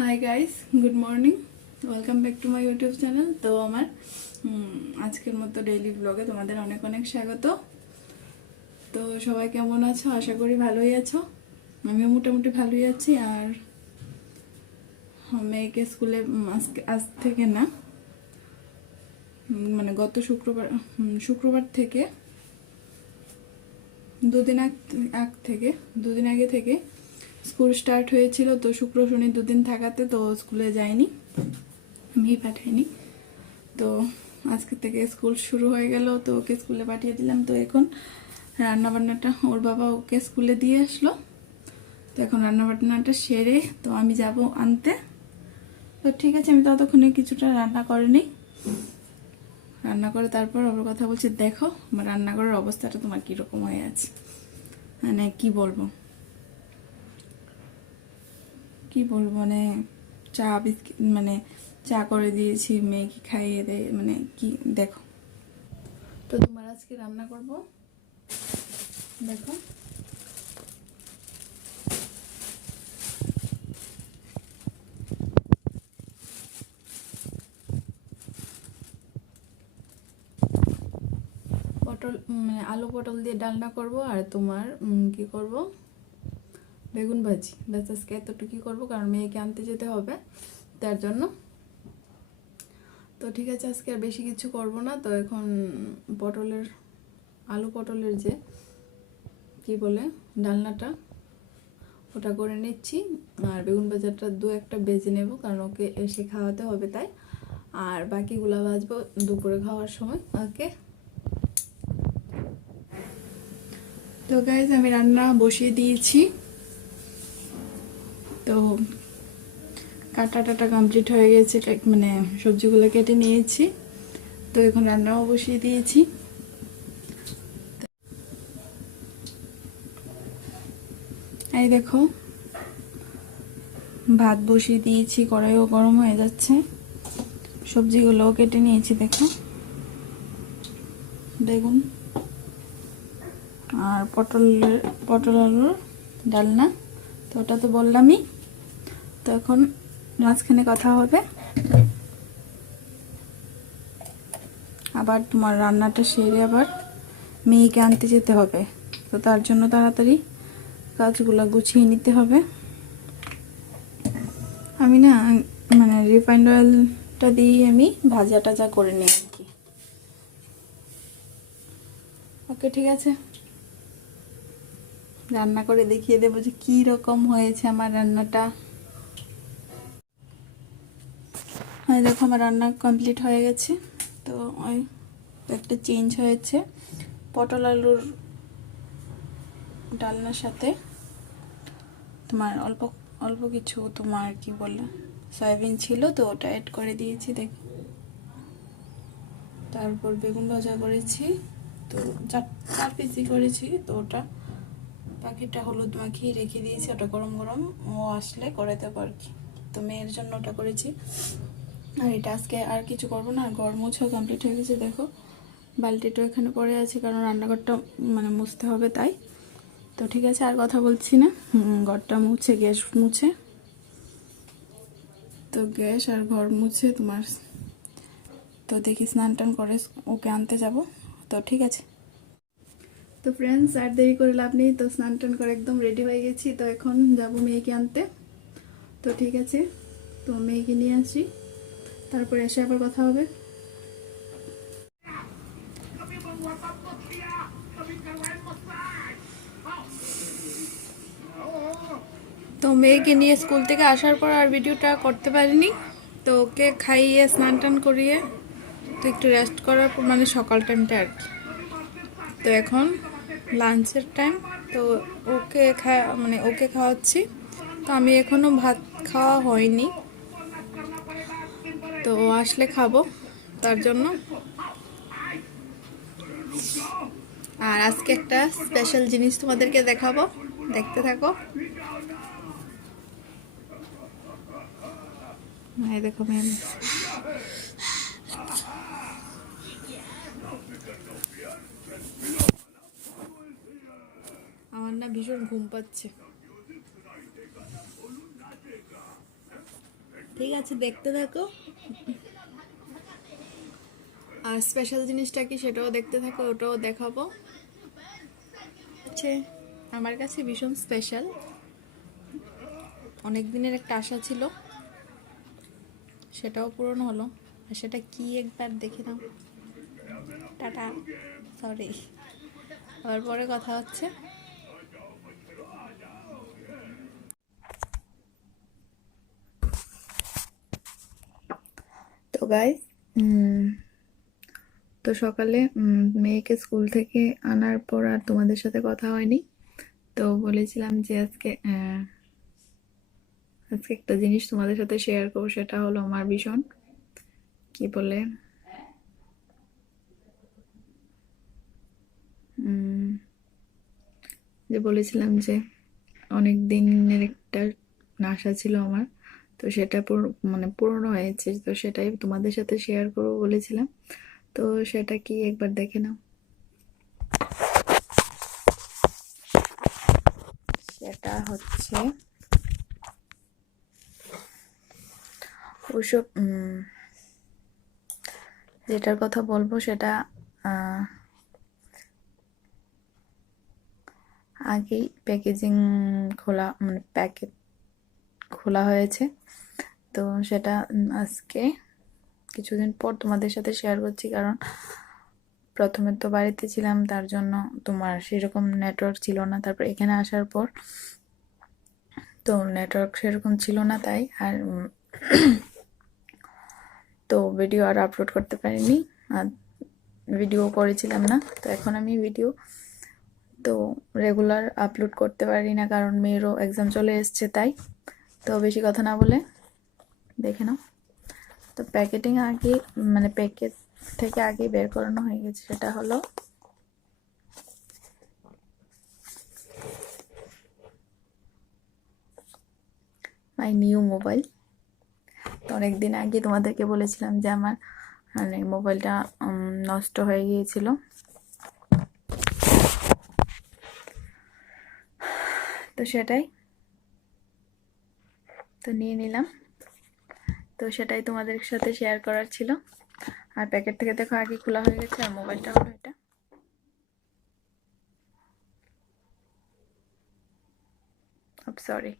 Hi guys, good morning, welcome back to my YouTube channel. তো আমার আজকের মতো ডেইলি ব্লগে তোমাদের অনেক অনেক স্বাগত। তো সবাই কেমন আছো? আশা করি ভালোই আছো। আমিও মোটামুটি ভালোই আছি। আর মেয়েকে স্কুলে আজ থেকে না, মানে গত শুক্রবার থেকে দুদিন আগে থেকে স্কুল স্টার্ট হয়েছিল। তো শুক্র শনি দুদিন থাকাতে তো স্কুলে যায়নি, আমি পাঠাইনি। তো আজকে থেকে স্কুল শুরু হয়ে গেল, তো ওকে স্কুলে পাঠিয়ে দিলাম। তো এখন রান্নাবান্নাটা ওর বাবা ওকে স্কুলে দিয়ে আসলো। তো এখন রান্নাবান্নাটা সেরে তো আমি যাব আনতে। তো ঠিক আছে, আমি ততক্ষণে কিছুটা রান্না করে নিই। রান্না করে তারপর ওর কথা বলছি। দেখো আমার রান্নাঘরের অবস্থাটা তোমার কীরকম হয়ে আছে, মানে কি বলবো মানে চা বিস্কিট, মানে চা করে দিয়েছি, মেয়েকে খাইয়ে দেয়, মানে কি দেখো। তো তোমার আজকে রান্না করব, দেখো পটল, মানে আলু পটল দিয়ে ডালনা করব। আর তোমার কি করব, বেগুন ভাজি। ব্যাস আজকে এতটুকুই করবো, কারণ মেয়েকে আনতে যেতে হবে তার জন্য। তো ঠিক আছে, আজকে আর বেশি কিছু করব না। তো এখন আলু পটলের যে কি বলে ডালনাটা, ওটা করে নিচ্ছি। আর বেগুন ভাজাটা একটা বেজে নেব, কারণ ওকে এসে খাওয়াতে হবে তাই। আর বাকিগুলো ভাজবো দুপুরে খাওয়ার সময় ওকে। তো গাইজ, আমি রান্না বসিয়ে দিয়েছি। তো কাটা কমপ্লিট হয়ে গেছে, মানে সবজিগুলো কেটে নিয়েছি। তো এখন রান্নাও বসিয়ে দিয়েছি। এই দেখো ভাত বসিয়ে দিয়েছি, কড়াইও গরম হয়ে যাচ্ছে। সবজিগুলোও কেটে নিয়েছি, দেখো বেগুন আর পটল আলুর ডালনা। তো ওটা তো বললামই। তো এখন মাঝখানে কথা হবে, আবার তোমার রান্নাটা সেরে আবার মেয়েকে আনতে যেতে হবে। তো তার জন্য তাড়াতাড়ি কাজগুলো গুছিয়ে নিতে হবে। আমি না, মানে রিফাইন্ড অয়েলটা দিয়ে আমি ভাজা টাজা করে নিই আর কি। ওকে ঠিক আছে, রান্না করে দেখিয়ে দেবো যে কি রকম হয়েছে আমার রান্নাটা। হ্যাঁ দেখো, আমার রান্না কমপ্লিট হয়ে গেছে। তো ওই একটা চেঞ্জ হয়েছে, পটল আলুর ডালনার সাথে তোমার অল্প অল্প কিছু তোমার কি বলে সয়াবিন ছিল, তো ওটা অ্যাড করে দিয়েছি দেখো। তারপর বেগুন ভাজা করেছি, তো চার পিসই করেছি। তো ওটা বাকিটা হলুদ মাখিয়ে রেখে দিয়েছি, ওটা গরম গরম ও আসলে করে দেবো আর কি। তো মেয়ের জন্য ওটা করেছি। আর এটা আজকে আর কিছু করবো না। ঘর মুছাও কমপ্লিট হয়ে গেছে, দেখো বালতিটা এখানে পড়ে আছে, কারণ রান্নাঘরটা মানে মুছতে হবে তাই। তো ঠিক আছে, আর কথা বলছি না, ঘরটা মুছে গ্যাস মুছে, তো গ্যাস আর ঘর মুছে তোমার, তো দেখি স্নান টান করে ওকে আনতে যাব। তো ঠিক আছে। তো ফ্রেন্ডস, আর দেরি করে লাভ নেই। তো স্নান টান করে একদম রেডি হয়ে গেছি। তো এখন যাব মেয়েকে আনতে। তো ঠিক আছে, তো মেয়েকে নিয়ে আসি, তারপরে এসে আবার কথা হবে। তো মেয়েকে নিয়ে স্কুল থেকে আসার পর আর ভিডিওটা করতে পারিনি। তো ওকে খাইয়ে স্নান টান করিয়ে তো একটু রেস্ট করার পর, মানে সকাল টাইমটা আর কি। তো এখন লাঞ্চের টাইম। তো ওকে খাওয়াচ্ছি। তো আমি এখনো ভাত খাওয়া হয়নি, তো ও আসলে খাবো তার জন্য। আর আজকে একটা স্পেশাল জিনিস তোমাদেরকে দেখাবো, দেখতে থাকো। এই দেখো ম্যাম, আমার না ভীষণ ঘুম পাচ্ছে। ঠিক আছে, দেখতে থাকো। আর স্পেশাল জিনিসটা কি সেটাও দেখতে থাকো, ওটাও দেখাবো। হচ্ছে আমার কাছে ভীষণ স্পেশাল, অনেক দিনের একটা আশা ছিল, সেটাও পূরণ হলো। আর সেটা কি একবার দেখে নাও। টাটা, সরি, আবার পরে কথা হচ্ছে। তো গাইস, তো সকালে মেয়েকে স্কুল থেকে আনার পর আর তোমাদের সাথে কথা হয়নি। তো বলেছিলাম যে আজকে একটা জিনিস তোমাদের সাথে শেয়ার করবো, সেটা হলো আমার ভীষণ কি বলে যে বলেছিলাম যে অনেক দিনের একটা আশা ছিল আমার, তো সেটা মানে পূরণ হয়েছে। তো সেটাই তোমাদের সাথে শেয়ার করবো বলেছিলাম। তো সেটা কি একবার দেখে নাও। সেটা হচ্ছে ওসব যেটার কথা বলবো সেটা আগেই প্যাকেজিং খোলা, মানে প্যাকেট খোলা হয়েছে। তো সেটা আজকে কিছুদিন পর তোমাদের সাথে শেয়ার করছি, কারণ প্রথমে তো বাড়িতে ছিলাম, তার জন্য তোমার সেরকম নেটওয়ার্ক ছিল না। তারপর এখানে আসার পর তো নেটওয়ার্ক সেরকম ছিল না, তাই আর তো ভিডিও আর আপলোড করতে পারিনি, আর ভিডিও করেছিলাম না। তো এখন আমি ভিডিও তো রেগুলার আপলোড করতে পারি না, কারণ মেয়েরও এক্সাম চলে এসছে, তাই। তো বেশি কথা না বলে দেখে নাও। তো প্যাকেটিং আগে, মানে প্যাকেট থেকে আগে বের করানো হয়ে গেছে। সেটা হলো মাই নিউ মোবাইল। তো অনেকদিন আগে তোমাদেরকে বলেছিলাম যে আমার মানে মোবাইলটা নষ্ট হয়ে গিয়েছিল। তো সেটাই তো নিয়ে নিলাম। তো সেটাই তোমাদের সাথে শেয়ার করার ছিল। আর প্যাকেট থেকে দেখো আগে খোলা হয়ে গেছে, আর মোবাইলটা হলো এটা। সরি।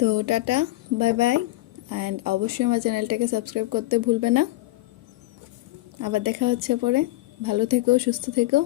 তো টাটা, বাই বাই, অ্যান্ড অবশ্যই আমার চ্যানেলটাকে সাবস্ক্রাইব করতে ভুলবে না। আবার দেখা হচ্ছে পরে। ভালো থেকো, সুস্থ থেকো।